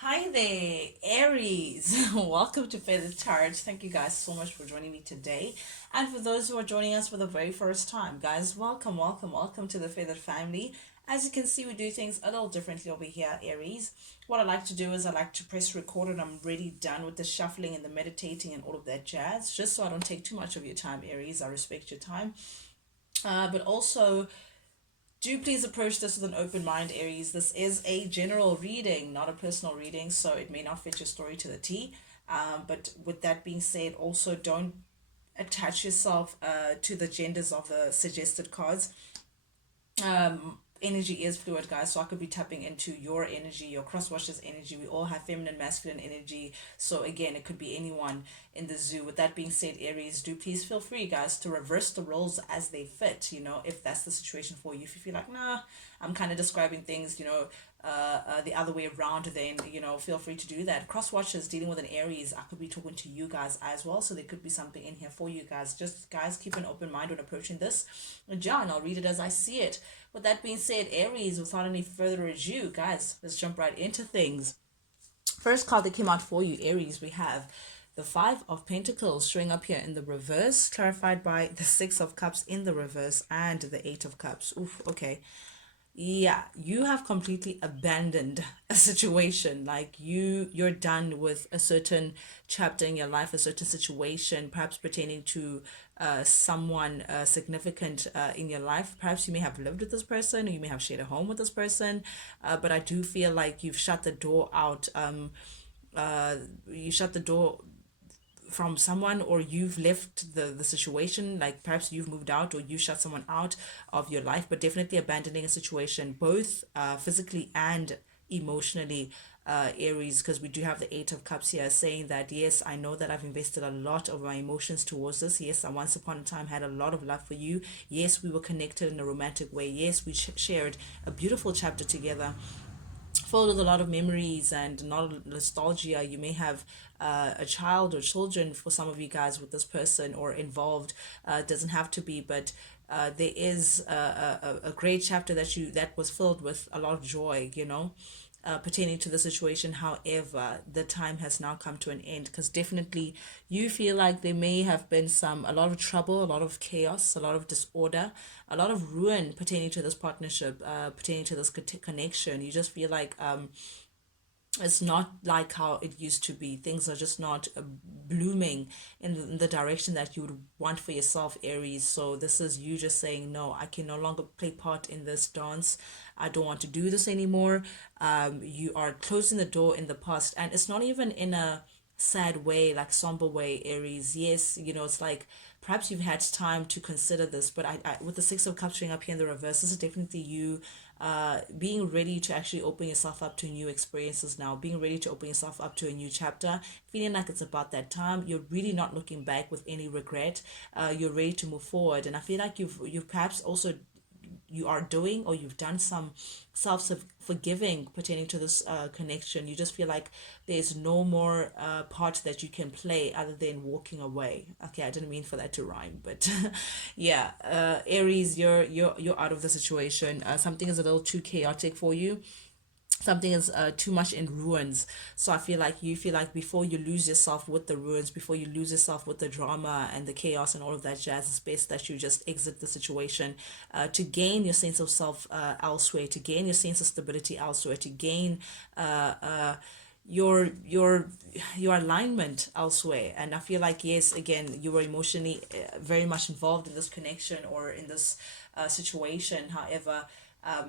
Hi there, Aries. Welcome to Feather Charge. Thank you guys so much for joining me today. And for those who are joining us for the very first time, guys, welcome to the Feathered family. As you can see, we do things a little differently over here, Aries. What I like to do is I like to press record and I'm really done with the shuffling and the meditating and all of that jazz, just so I don't take too much of your time, Aries. I respect your time. But also, do please approach this with an open mind, Aries. This is a general reading, not a personal reading, so it may not fit your story to the T. But with that being said, also don't attach yourself to the genders of the suggested cards. Energy is fluid, guys, so I could be tapping into your energy, your cross watchers energy. We all have feminine, masculine energy, so again, it could be anyone in the zoo. With that being said, Aries, do please feel free, guys, to reverse the roles as they fit, if that's the situation for you. If you feel like, nah, I'm kind of describing things, the other way around, then feel free to do that. Cross watchers dealing with an Aries, I could be talking to you guys as well, so there could be something in here for you guys. Just guys, keep an open mind when approaching this. John, I'll read it as I see it. With that being said, Aries, without any further ado, guys, let's jump right into things. First card that came out for you, Aries, we have the Five of Pentacles showing up here in the reverse, clarified by the Six of Cups in the reverse and the Eight of Cups. Oof, okay. Yeah, you have completely abandoned a situation. Like you're done with a certain chapter in your life, a certain situation, perhaps pertaining to someone significant in your life. Perhaps you may have lived with this person, or you may have shared a home with this person, but I do feel like you've shut the door out. You shut the door from someone, or you've left the situation, like perhaps you've moved out or you shut someone out of your life, but definitely abandoning a situation, both physically and emotionally, Aries, because we do have the Eight of Cups here saying that, yes, I know that I've invested a lot of my emotions towards this. Yes, I once upon a time had a lot of love for you. Yes, we were connected in a romantic way. Yes, we shared a beautiful chapter together, filled with a lot of memories and a lot of nostalgia. You may have a child or children for some of you guys with this person or involved. Doesn't have to be, but there is a great chapter that was filled with a lot of joy. Pertaining to the situation. However, the time has now come to an end, because definitely you feel like there may have been a lot of trouble, a lot of chaos, a lot of disorder, a lot of ruin pertaining to this partnership, pertaining to this connection. You just feel like it's not like how it used to be. Things are just not blooming in the direction that you would want for yourself, Aries. So this is you just saying, no, I can no longer play part in this dance. I don't want to do this anymore. You are closing the door in the past, and it's not even in a sad way, like somber way, Aries. Yes, it's like perhaps you've had time to consider this, but with the Six of Cups showing up here in the reverse, this is definitely you being ready to actually open yourself up to new experiences now, being ready to open yourself up to a new chapter, feeling like it's about that time. You're really not looking back with any regret. You're ready to move forward, and I feel like you've perhaps also you are doing, or you've done some self forgiving pertaining to this connection. You just feel like there's no more part that you can play other than walking away. Okay, I didn't mean for that to rhyme, but yeah, Aries, you're out of the situation. Something is a little too chaotic for you. Something is too much in ruins. So I feel like you feel like before you lose yourself with the ruins, before you lose yourself with the drama and the chaos and all of that jazz, it's best that you just exit the situation, to gain your sense of self elsewhere, to gain your sense of stability elsewhere, to gain your your your alignment elsewhere. And I feel like, yes, again, you were emotionally very much involved in this connection or in this situation. However,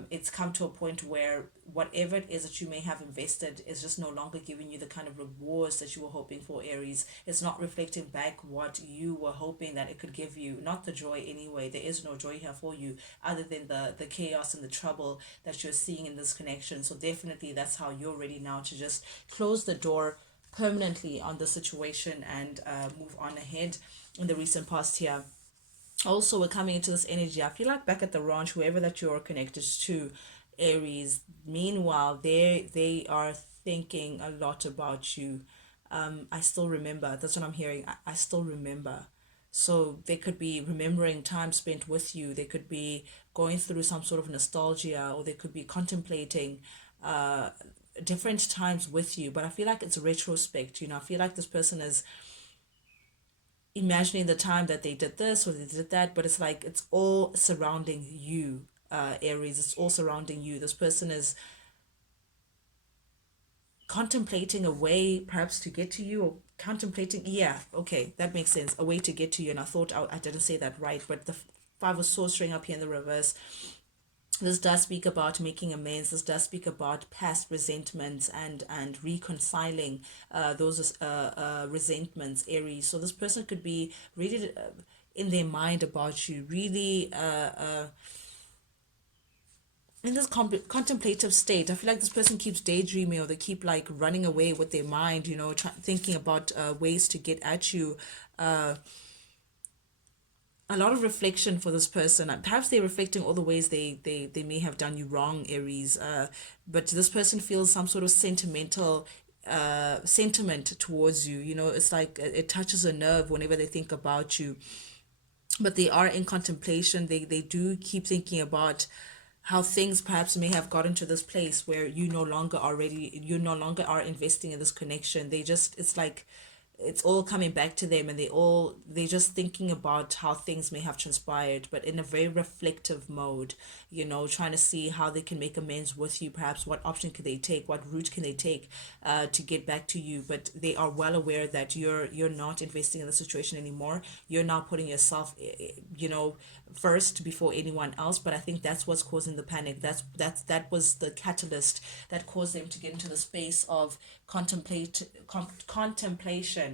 it's come to a point where whatever it is that you may have invested is just no longer giving you the kind of rewards that you were hoping for, Aries. It's not reflecting back what you were hoping that it could give you, not the joy anyway. There is no joy here for you other than the chaos and the trouble that you're seeing in this connection. So definitely that's how you're ready now to just close the door permanently on the situation and move on ahead in the recent past here. Also, we're coming into this energy. I feel like back at the ranch, whoever that you're connected to, Aries, meanwhile, they are thinking a lot about you. I still remember. That's what I'm hearing. I still remember. So they could be remembering time spent with you. They could be going through some sort of nostalgia, or they could be contemplating different times with you, but I feel like it's a retrospect. I feel like this person is imagining the time that they did this or they did that, but it's like it's all surrounding you, Aries. It's all surrounding you. This person is contemplating a way perhaps to get to you, or contemplating, yeah, okay, that makes sense, a way to get to you. And I thought I didn't say that right, but the five of swords showing up here in the reverse, this does speak about making amends. This does speak about past resentments and reconciling those resentments, Aries. So this person could be really in their mind about you, really in this contemplative state. I feel like this person keeps daydreaming, or they keep like running away with their mind, thinking about ways to get at you. A lot of reflection for this person. Perhaps they're reflecting all the ways they may have done you wrong, Aries. But this person feels some sort of sentimental sentiment towards you. It's like it touches a nerve whenever they think about you. But they are in contemplation. They do keep thinking about how things perhaps may have gotten to this place where you no longer are investing in this connection. It's like it's all coming back to them, and they're just thinking about how things may have transpired, but in a very reflective mode, trying to see how they can make amends with you. Perhaps what option can they take, what route can they take to get back to you. But they are well aware that you're not investing in the situation anymore. You're now putting yourself first before anyone else. But I think that's what's causing the panic. That was the catalyst that caused them to get into the space of contemplation,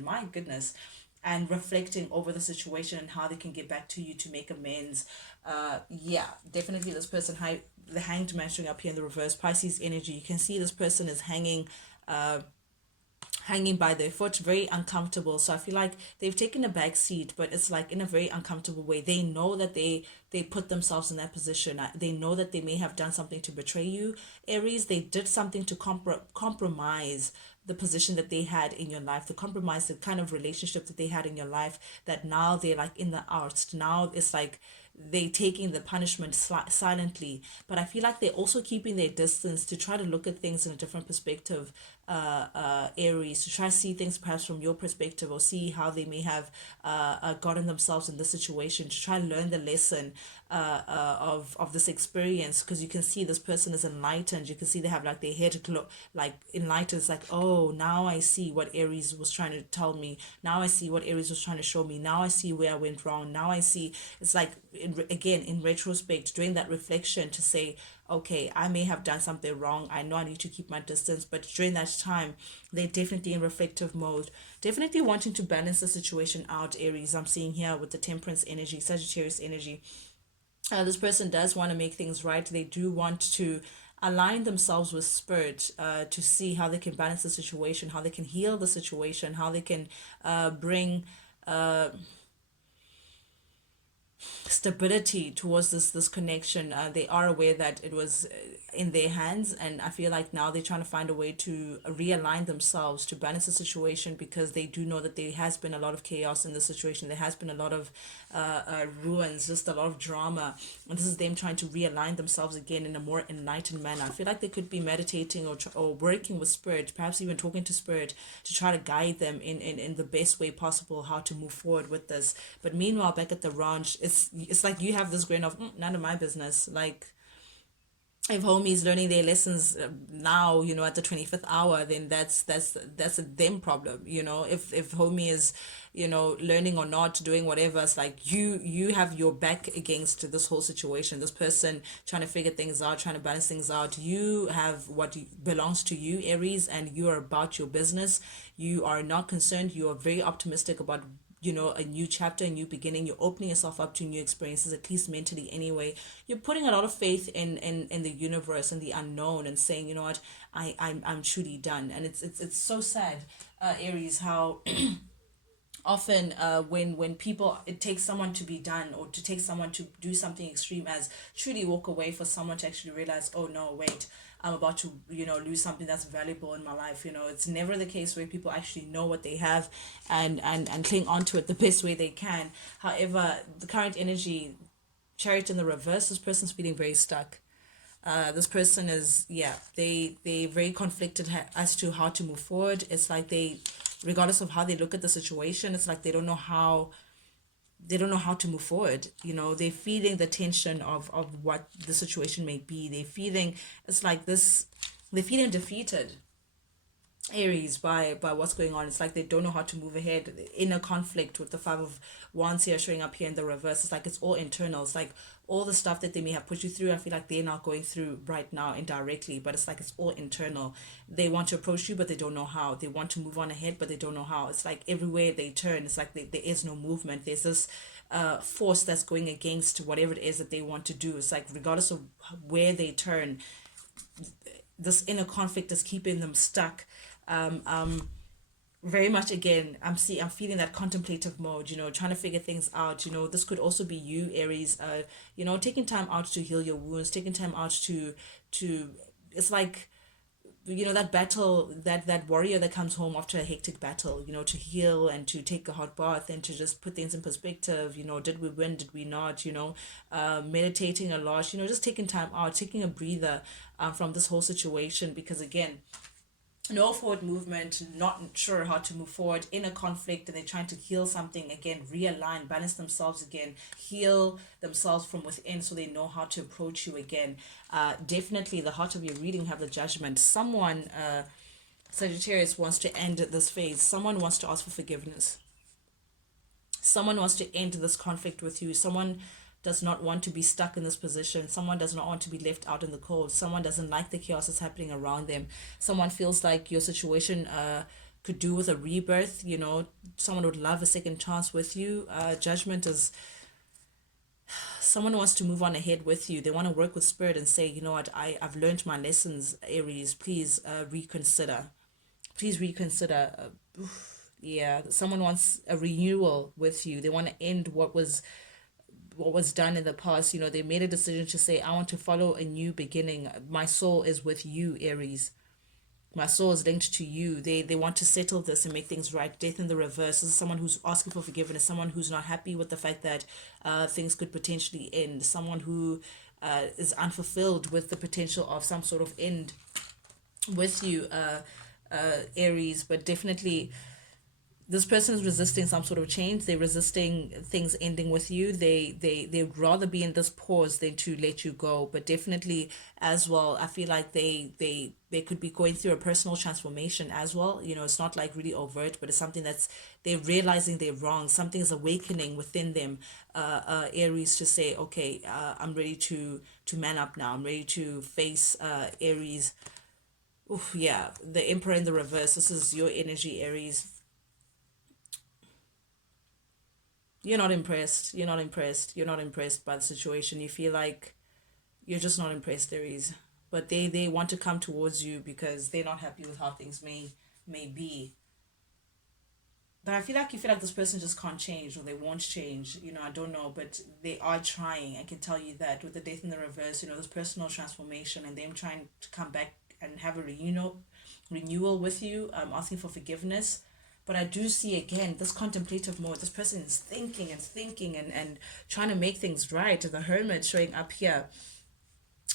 my goodness, and reflecting over the situation and how they can get back to you to make amends. Yeah, definitely this person, the hanged man showing up here in the reverse, Pisces energy. You can see this person is hanging by their foot, very uncomfortable. So I feel like they've taken a back seat, but it's like in a very uncomfortable way. They know that they put themselves in that position. They know that they may have done something to betray you, Aries. They did something to compromise the position that they had in your life, to compromise the kind of relationship that they had in your life, that now they're like in the arts. Now it's like they taking the punishment silently. But I feel like they're also keeping their distance to try to look at things in a different perspective, Aries, to try to see things perhaps from your perspective, or see how they may have gotten themselves in this situation, to try to learn the lesson of this experience. Because you can see this person is enlightened. You can see they have like their head like enlightened. It's like, oh, now I see what Aries was trying to tell me. Now I see what Aries was trying to show me. Now I see where I went wrong. Now I see. It's like, again, in retrospect, doing that reflection to say, okay, I may have done something wrong. I know I need to keep my distance. But during that time, they're definitely in reflective mode, definitely wanting to balance the situation out, Aries. I'm seeing here with the Temperance energy, Sagittarius energy. This person does want to make things right. They do want to align themselves with spirit, to see how they can balance the situation, how they can heal the situation, how they can bring stability towards this connection. They are aware that it was in their hands, and I feel like now they're trying to find a way to realign themselves to balance the situation, because they do know that there has been a lot of chaos in the situation. There has been a lot of ruins, just a lot of drama, and this is them trying to realign themselves again in a more enlightened manner. I feel like they could be meditating, or working with spirit, perhaps even talking to spirit to try to guide them in the best way possible, how to move forward with this. But meanwhile, back at the ranch, it's like you have this grain of none of my business. Like, if homie's learning their lessons now, at the 25th hour, then that's a them problem. If homie is, learning or not doing whatever, it's like you have your back against this whole situation. This person trying to figure things out, trying to balance things out. You have what belongs to you, Aries, and you are about your business. You are not concerned. You are very optimistic about, a new chapter, a new beginning. You're opening yourself up to new experiences, at least mentally anyway. You're putting a lot of faith in the universe and the unknown, and saying, you know what, I'm truly done. And it's so sad, Aries, how often when people, it takes someone to be done, or to take someone to do something extreme as truly walk away, for someone to actually realize, oh no, wait, I'm about to lose something that's valuable in my life. It's never the case where people actually know what they have, and cling on to it the best way they can. However, the current energy, Chariot in the reverse, this person's feeling very stuck. This person is, yeah, they very conflicted as to how to move forward. It's like they, regardless of how they look at the situation, it's like they don't know how to move forward. They're feeling the tension of what the situation may be. They're feeling, it's like this, they're feeling defeated, Aries, by what's going on. It's like they don't know how to move ahead. Inner conflict with the Five of Wands here showing up here in the reverse. It's like it's all internal. It's like all the stuff that they may have put you through, I feel like they're not going through right now indirectly, but it's like it's all internal. They want to approach you, but they don't know how. They want to move on ahead, but they don't know how. It's like everywhere they turn, it's like there is no movement. There's this force that's going against whatever it is that they want to do. It's like regardless of where they turn, this inner conflict is keeping them stuck. Very much, again, I'm feeling that contemplative mode, trying to figure things out. This could also be you, Aries, taking time out to heal your wounds, taking time out to it's like, that battle, that warrior that comes home after a hectic battle, to heal and to take a hot bath and to just put things in perspective. Did we win, did we not? Meditating a lot, just taking time out, taking a breather from this whole situation, because again, no forward movement, not sure how to move forward, in a conflict, and they're trying to heal something again, realign, balance themselves again, heal themselves from within so they know how to approach you again. Definitely the heart of your reading have the Judgment. Someone, Sagittarius, wants to end this phase. Someone wants to ask for forgiveness. Someone wants to end this conflict with you. Someone does not want to be stuck in this position. Someone does not want to be left out in the cold. Someone doesn't like the chaos that's happening around them. Someone feels like your situation could do with a rebirth. Someone would love a second chance with you. Judgment is someone wants to move on ahead with you. They want to work with spirit and say, you know what, I've learned my lessons, Aries. Please reconsider. Please reconsider. Yeah, someone wants a renewal with you. They want to end what was done in the past. They made a decision to say, I want to follow a new beginning. My soul is with you, Aries. My soul is linked to you. They want to settle this and make things right. Death in the reverse. This is someone who's asking for forgiveness, someone who's not happy with the fact that things could potentially end, someone who is unfulfilled with the potential of some sort of end with you, Aries. But definitely this person is resisting some sort of change. They're resisting things ending with you. They'd rather be in this pause than to let you go. But definitely as well, I feel like they could be going through a personal transformation as well. It's not like really overt, but it's something that's, they're realizing they're wrong. Something is awakening within them, Aries, to say, okay, I'm ready to man up now. I'm ready to face, Aries. Oof, yeah, the Emperor in the reverse. This is your energy, Aries. You're not impressed. You're not impressed. You're not impressed by the situation. You feel like you're just not impressed, Aries. But they want to come towards you because they're not happy with how things may be. But I feel like you feel like this person just can't change, or they won't change. I don't know, but they are trying. I can tell you that with the Death in the reverse, this personal transformation and them trying to come back and have a renewal with you, asking for forgiveness. But I do see again this contemplative mode. This person is thinking and thinking and trying to make things right. The Hermit showing up here.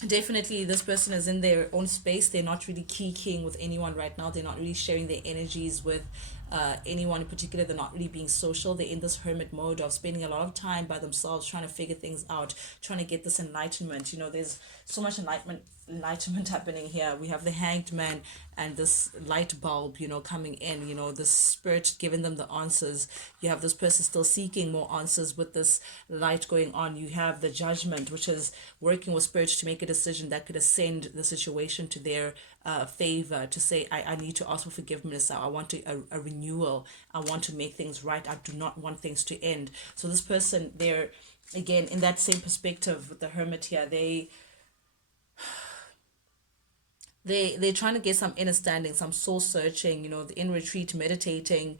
Definitely this person is in their own space. They're not really keying with anyone right now. They're not really sharing their energies with anyone in particular. They're not really being social. They're in this hermit mode of spending a lot of time by themselves, trying to figure things out, trying to get this enlightenment. There's so much enlightenment happening here. We have the Hanged Man and this light bulb, coming in, the spirit giving them the answers. You have this person still seeking more answers with this light going on. You have the Judgment, which is working with spirit to make a decision that could ascend the situation to their favor, to say, I need to ask for forgiveness. I want a renewal. I want to make things right. I do not want things to end. So this person, they're, again, in that same perspective with the Hermit here, they're trying to get some inner standing, some soul searching, in retreat, meditating,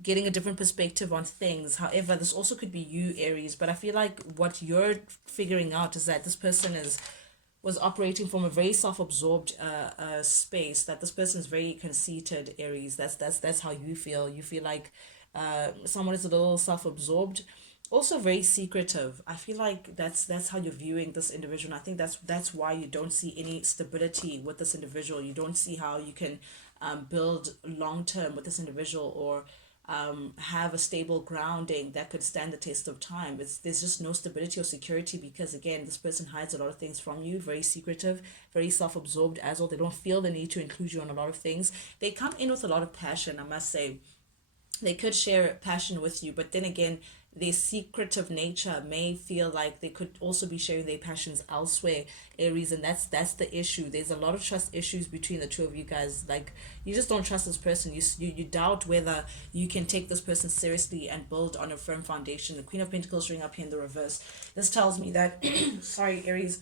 getting a different perspective on things. However, this also could be you, Aries, but I feel like what you're figuring out is that this person was operating from a very self-absorbed space, that this person is very conceited, Aries. That's how you feel. You feel like someone is a little self-absorbed, Also very secretive. I feel like that's how you're viewing this individual. And I think that's why you don't see any stability with this individual. You don't see how you can build long term with this individual, or have a stable grounding that could stand the test of time. There's just no stability or security, because again, this person hides a lot of things from you, very secretive, very self-absorbed as well. They don't feel the need to include you on a lot of things. They come in with a lot of passion, I must say. They could share passion with you, but then again, their secretive nature may feel like they could also be sharing their passions elsewhere, Aries, and that's the issue. There's a lot of trust issues between the two of you guys. Like, you just don't trust this person. You doubt whether you can take this person seriously and build on a firm foundation. The Queen of Pentacles showing up here in the reverse. This tells me that sorry, Aries,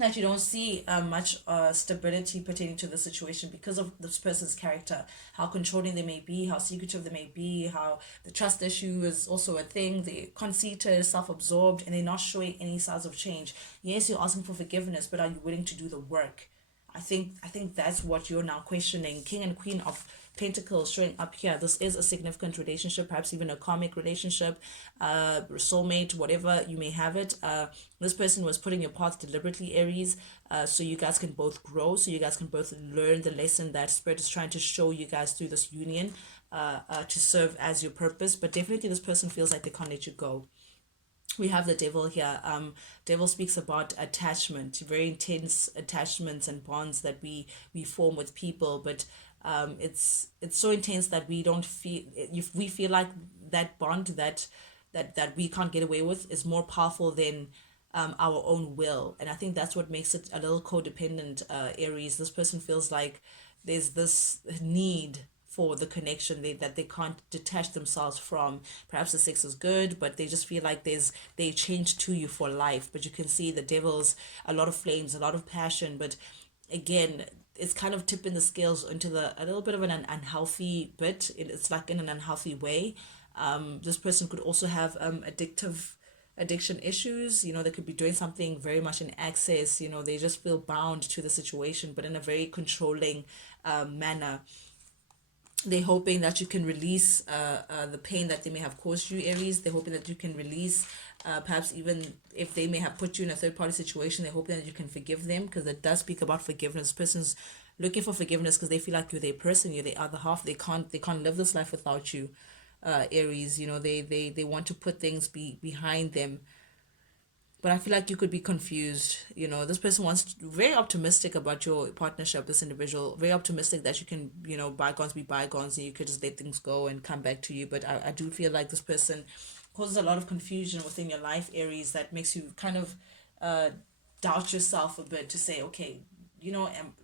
that you don't see much stability pertaining to the situation because of this person's character, how controlling they may be, how secretive they may be, how the trust issue is also a thing. They're conceited, self-absorbed, and they're not showing any signs of change. Yes, you're asking for forgiveness, but are you willing to do the work? I think that's what you're now questioning. King and Queen of Pentacles showing up here. This is a significant relationship, perhaps even a karmic relationship, soulmate, whatever you may have it. This person was putting your path deliberately, Aries, so you guys can both grow, so you guys can both learn the lesson that Spirit is trying to show you guys through this union, to serve as your purpose. But definitely, this person feels like they can't let you go. We have the devil here. Devil speaks about attachment, very intense attachments and bonds that we form with people, but it's so intense that we don't feel, if we feel like that bond that we can't get away with is more powerful than our own will. And I think that's what makes it a little codependent, Aries. This person feels like there's this need for the connection that they can't detach themselves from. Perhaps the sex is good, but they just feel like they change to you for life. But you can see the devil's a lot of flames, a lot of passion, but again, it's kind of tipping the scales into the a little bit of an unhealthy bit. It's like in an unhealthy way. This person could also have addiction issues. They could be doing something very much in excess. They just feel bound to the situation, but in a very controlling manner. They're hoping that you can release the pain that they may have caused you, Aries. They're hoping that you can release, perhaps even if they may have put you in a third party situation, they're hoping that you can forgive them, because it does speak about forgiveness. Person's looking for forgiveness because they feel like you're their person, you're the other half. They can't live this life without you, Aries. They want to put things behind them, but I feel like you could be confused. This person wants very optimistic about your partnership. This individual very optimistic that you can, bygones be bygones, and you could just let things go and come back to you. But I do feel like this person causes a lot of confusion within your life, Aries, that makes you kind of uh doubt yourself a bit, to say, okay,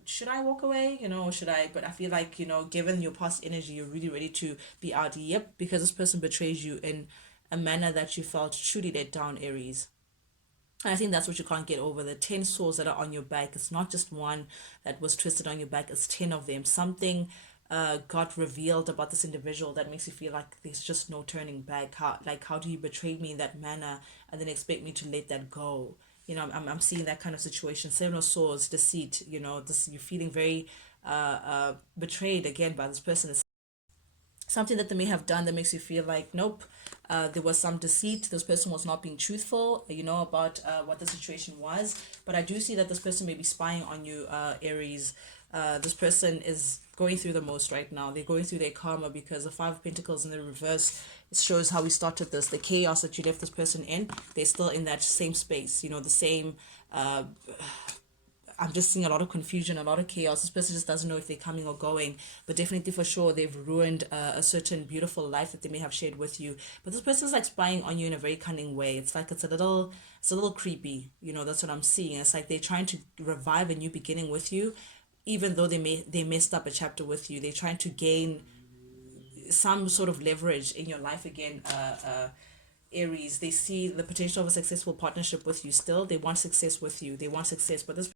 should I walk away, or should I? But I feel like, given your past energy, you're really ready to be out. Yep, because this person betrays you in a manner that you felt truly let down, Aries. And I think that's what you can't get over. The 10 swords that are on your back, it's not just one that was twisted on your back, it's 10 of them. Something got revealed about this individual that makes you feel like there's just no turning back. How do you betray me in that manner and then expect me to let that go? I'm seeing that kind of situation. Seven of Swords, deceit, this, you're feeling very betrayed again by this person. Something that they may have done that makes you feel like, nope, there was some deceit. This person was not being truthful, about what the situation was. But I do see that this person may be spying on you, Aries. This person is going through the most right now. They're going through their karma, because the Five of Pentacles in the reverse, it shows how we started this. The chaos that you left this person in, they're still in that same space, the same. I'm just seeing a lot of confusion, a lot of chaos. This person just doesn't know if they're coming or going, but definitely for sure they've ruined a certain beautiful life that they may have shared with you. But this person's like spying on you in a very cunning way. It's like it's a little creepy. That's what I'm seeing. It's like they're trying to revive a new beginning with you, even though they messed up a chapter with you. They're trying to gain some sort of leverage in your life again, Aries. They see the potential of a successful partnership with you still. They want success with you. They want success, but this